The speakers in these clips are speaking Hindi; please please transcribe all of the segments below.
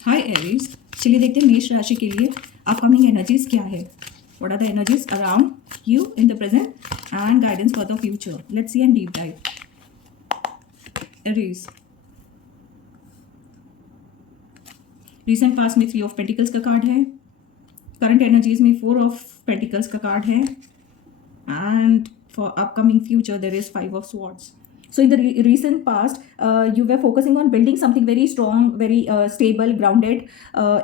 हाय एरीज, चलिए देखते हैं मेष राशि के लिए अपकमिंग एनर्जीज क्या है. What are the energies around you in the present and guidance for the future. Let's see and deep dive. Aries, recent past में 3 ऑफ पेंटिकल्स का कार्ड है. करंट एनर्जीज में 4 ऑफ पेंटिकल्स का कार्ड है. And for upcoming future there is 5 of swords. So in the recent past, you were focusing on building something very strong, very stable, grounded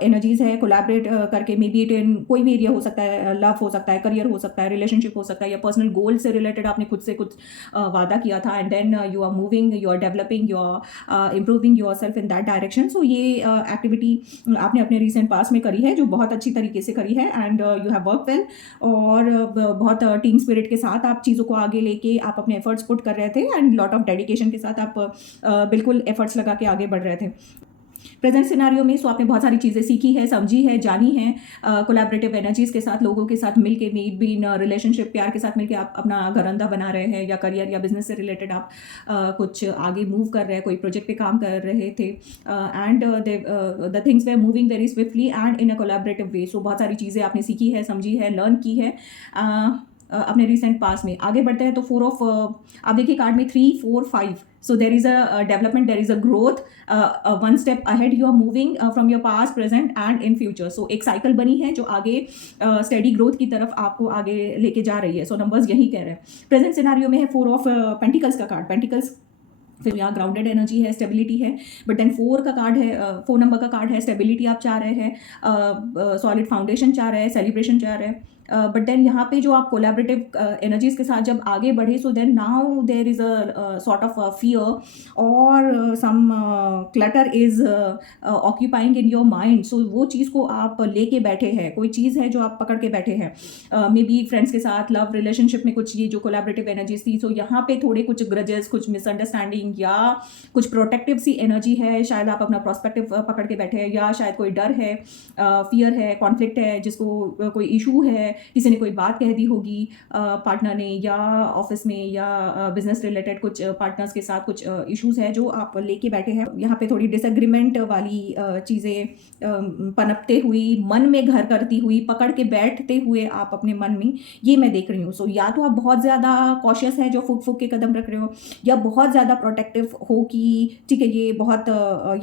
energies है. collaborate करके मे बी इट इन कोई भी एरिया हो सकता है, लव हो सकता है, करियर हो सकता है, रिलेशनशिप हो सकता है, या पर्सनल गोल से रिलेटेड आपने खुद से कुछ वादा किया था. And then you are moving, you are developing, you are improving yourself in that direction. So ये एक्टिविटी आपने अपने रिसेंट पास्ट में करी है, जो बहुत अच्छी तरीके से करी है. And you have work well, और बहुत टीम स्पिरिट के साथ आप चीज़ों को आगे लेके आप अपने एफर्ट्स पुट कर रहे थे. एंड लॉट ऑफ डेडिकेशन के साथ आप बिल्कुल एफर्ट्स लगा के आगे बढ़ रहे थे. प्रेजेंट सिनारियो में सो आपने बहुत सारी चीज़ें सीखी है, समझी है, जानी है. कोलैबोरेटिव एनर्जीज के साथ, लोगों के साथ मिलके, may it be in relationship, प्यार के साथ मिलके आप अपना घरंदा बना रहे हैं, या करियर या बिजनेस से रिलेटेड आप कुछ आगे मूव कर रहे हैं, कोई प्रोजेक्ट पे काम कर रहे थे. And the things were moving very swiftly and in a collaborative way. So बहुत सारी चीज़ें आपने सीखी है, समझी है, लर्न की है अपने रिसेंट पास में. आगे बढ़ते हैं तो 4 ऑफ, आप देखिए कार्ड में 3, 4, 5. So there is a development, there is a growth, one step ahead you are moving from your past, present and in future. So एक साइकिल बनी है जो आगे स्टेडी ग्रोथ की तरफ आपको आगे लेके जा रही है. सो नंबर्स यही कह रहे हैं. प्रेजेंट सिनारियो में है 4 ऑफ पेंटिकल्स का कार्ड. पेंटिकल्स फिर यहाँ ग्राउंडेड एनर्जी है, स्टेबिलिटी है. बट देन 4 का कार्ड है, 4 नंबर का कार्ड है. स्टेबिलिटी आप चाह रहे हैं, सॉलिड फाउंडेशन चाह रहे हैं, सेलिब्रेशन चाह रहे हैं. बट देन यहाँ पे जो आप कोलैबोरेटिव एनर्जीज के साथ जब आगे बढ़े, so then now there is a sort of fear और some clutter is occupying in your mind. So वो चीज़ को आप लेके बैठे हैं, कोई चीज़ है जो आप पकड़ के बैठे हैं. मे बी फ्रेंड्स के साथ, लव रिलेशनशिप में कुछ ये जो कोलैबोरेटिव एनर्जीज थी, सो यहाँ पे थोड़े कुछ ग्रजेस, कुछ मिसअंडरस्टैंडिंग या कुछ प्रोटेक्टिव सी एनर्जी है. शायद आप अपना प्रोस्पेक्टिव पकड़ के बैठे हैं, या शायद कोई डर है, फियर है, कॉन्फ्लिक्ट है, जिसको कोई इशू है, किसी ने कोई बात कह दी होगी पार्टनर ने, या ऑफिस में, या बिजनेस रिलेटेड कुछ पार्टनर्स के साथ कुछ इश्यूज है जो आप लेके बैठे हैं. यहाँ पे थोड़ी डिसएग्रीमेंट वाली चीज़ें पनपते हुई, मन में घर करती हुई, पकड़ के बैठते हुए आप अपने मन में, ये मैं देख रही हूँ. सो या तो आप बहुत ज़्यादा कॉशियस है जो फूक फूक के कदम रख रहे हो, या बहुत ज़्यादा प्रोटेक्टिव हो कि ठीक है, ये बहुत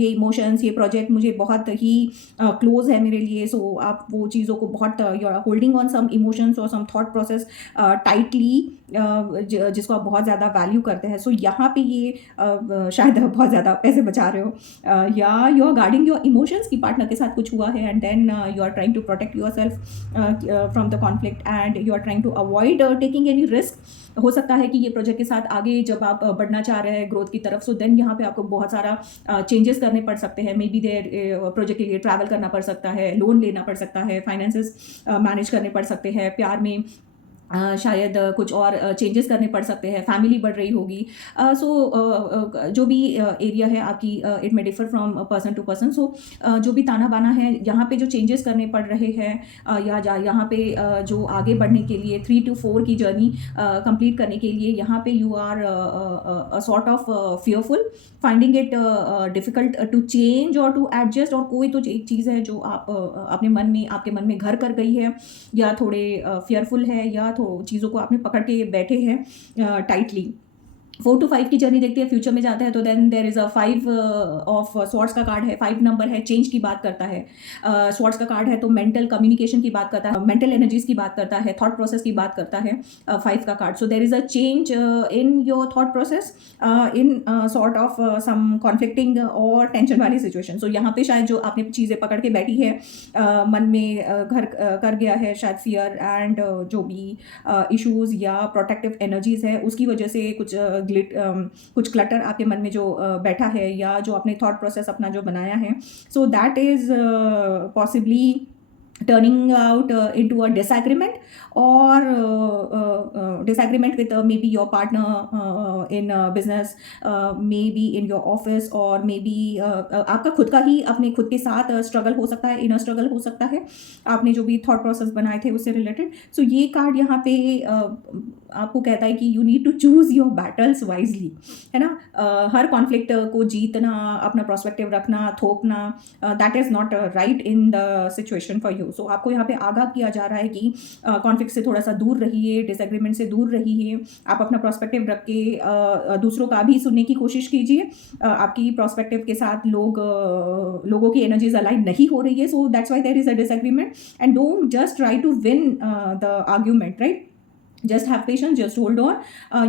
ये इमोशंस, ये प्रोजेक्ट मुझे बहुत ही क्लोज है मेरे लिए. सो आप वो चीज़ों को बहुत, you are holding on some emotions और सम थॉट प्रोसेस टाइटली, जिसको आप बहुत ज़्यादा वैल्यू करते हैं. सो यहाँ पे ये शायद आप बहुत ज़्यादा पैसे बचा रहे हो, या you are guarding your emotions की पार्टनर के साथ कुछ हुआ है. And then you are trying to protect yourself from the conflict, and you are trying to avoid taking any risk. हो सकता है कि ये प्रोजेक्ट के साथ आगे जब आप बढ़ना चाह रहे हैं ग्रोथ की तरफ, सो देन यहाँ पे आपको बहुत सारा चेंजेस करने पड़ सकते हैं. मे बी देर प्रोजेक्ट के लिए ट्रैवल करना पड़ सकता है, लोन लेना पड़ सकता है, फाइनेंसेस मैनेज करने पड़ सकते हैं. प्यार में शायद कुछ और चेंजेस करने पड़ सकते हैं, फैमिली बढ़ रही होगी. सो जो भी एरिया है आपकी, it may differ from person to person. So जो भी ताना बाना है, यहाँ पे जो चेंजेस करने पड़ रहे हैं, या यहाँ पे जो आगे बढ़ने के लिए 3 to 4 की जर्नी कंप्लीट करने के लिए, यहाँ पे you are sort of fearful, finding it difficult to change और टू एडजस्ट. और कोई तो एक चीज़ है जो आप अपने मन में, आपके मन में घर कर गई है, या थोड़े फियरफुल है, या तो चीज़ों को आपने पकड़ के बैठे हैं टाइटली. 4 to 5 की जर्नी देखते हैं, फ्यूचर में जाता है तो then there is a 5 of swords का कार्ड है. 5 नंबर है, चेंज की बात करता है. स्वॉर्ड्स का कार्ड है तो मेंटल कम्युनिकेशन की बात करता है, मेंटल एनर्जीज की बात करता है, थॉट प्रोसेस की बात करता है 5 का card. So there is a change in your thought process, in sort of some conflicting और टेंशन वाली सिचुएशन. सो यहाँ पे शायद जो आपने चीज़ें पकड़ के बैठी है, मन में घर कर गया है शायद फियर, एंड जो भी इश्यूज़ या प्रोटेक्टिव एनर्जीज़ है, उसकी वजह से कुछ क्लटर आपके मन में जो बैठा है, या जो आपने थॉट प्रोसेस अपना जो बनाया है, so that is possibly turning out into a disagreement, or disagreement with maybe your partner in business, maybe in your office, or maybe आपका खुद का ही अपने खुद के साथ स्ट्रगल हो सकता है, इनर स्ट्रगल हो सकता है, आपने जो भी थॉट प्रोसेस बनाए थे उससे रिलेटेड. सो ये कार्ड यहाँ पे आपको कहता है कि you need to choose your battles wisely, है ना. हर कॉन्फ्लिक्ट को जीतना, अपना प्रोस्पेक्टिव रखना, थोपना, that is not right in the situation for you. So आपको यहाँ पे आगाह किया जा रहा है कि कॉन्फ्लिक्ट से थोड़ा सा दूर रहिए, डिसएग्रीमेंट से दूर रहिए. आप अपना प्रोस्पेक्टिव रख के दूसरों का भी सुनने की कोशिश कीजिए. आपकी प्रोस्पेक्टिव के साथ लोगों की एनर्जीज अलाइन नहीं हो रही है, so that's why there is a disagreement. And don't just try to win the argument, right. Just have patience, just hold on.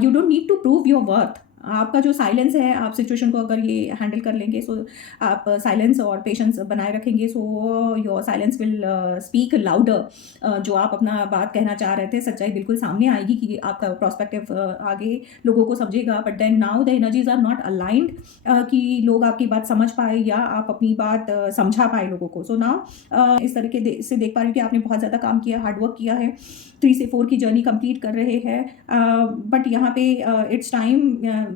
You don't need to prove your worth. आपका जो साइलेंस है, आप सिचुएशन को अगर ये हैंडल कर लेंगे, सो आप साइलेंस और पेशेंस बनाए रखेंगे, so your silence will speak louder. जो आप अपना बात कहना चाह रहे थे, सच्चाई बिल्कुल सामने आएगी कि आपका प्रोस्पेक्टिव आगे लोगों को समझेगा. But then now the energies are not aligned कि लोग आपकी बात समझ पाए या आप अपनी बात समझा पाए लोगों को. सो नाउ इस तरीके से देख पा रही हूँ कि आपने बहुत ज़्यादा काम किया, हार्डवर्क किया है, 3 से 4 की जर्नी कंप्लीट कर रहे हैं. बट यहाँ पे it's time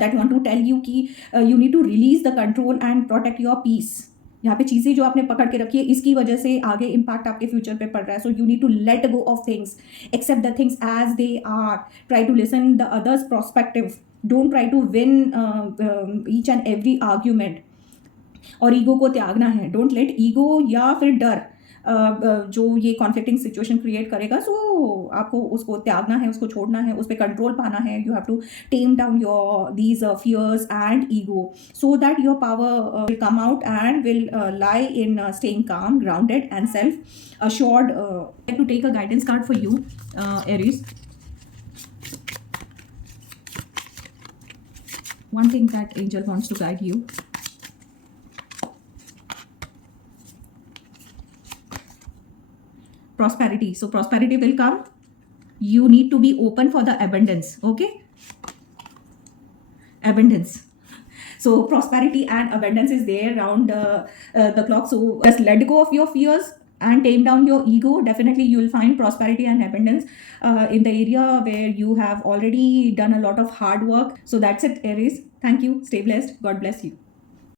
that want to tell you कि you need to release the control and protect your peace. यहाँ पे चीज़ें जो आपने पकड़ के रखी है, इसकी वजह से आगे इम्पैक्ट आपके फ्यूचर पे पड़ रहा है. So you need to let go of things, accept the things as they are, try to listen the others prospective, don't try to win each and every argument. और ईगो को त्यागना है. डोंट लेट ईगो या फिर डर जो ये कॉन्फ्लिक्टिंग सिचुएशन क्रिएट करेगा, सो आपको उसको त्यागना है, उसको छोड़ना है, उस पर कंट्रोल पाना है. You have to tame down your these fears and ego, so that your power will come out and will lie in staying calm, grounded and self assured. I'd like to take a guidance card for you, Aries. One thing that angel wants to guide you. Prosperity. So prosperity will come. You need to be open for the abundance. Okay? Abundance. So prosperity and abundance is there around the clock. So just let go of your fears and tame down your ego. Definitely you will find prosperity and abundance in the area where you have already done a lot of hard work. So that's it, Aries. Thank you. Stay blessed. God bless you.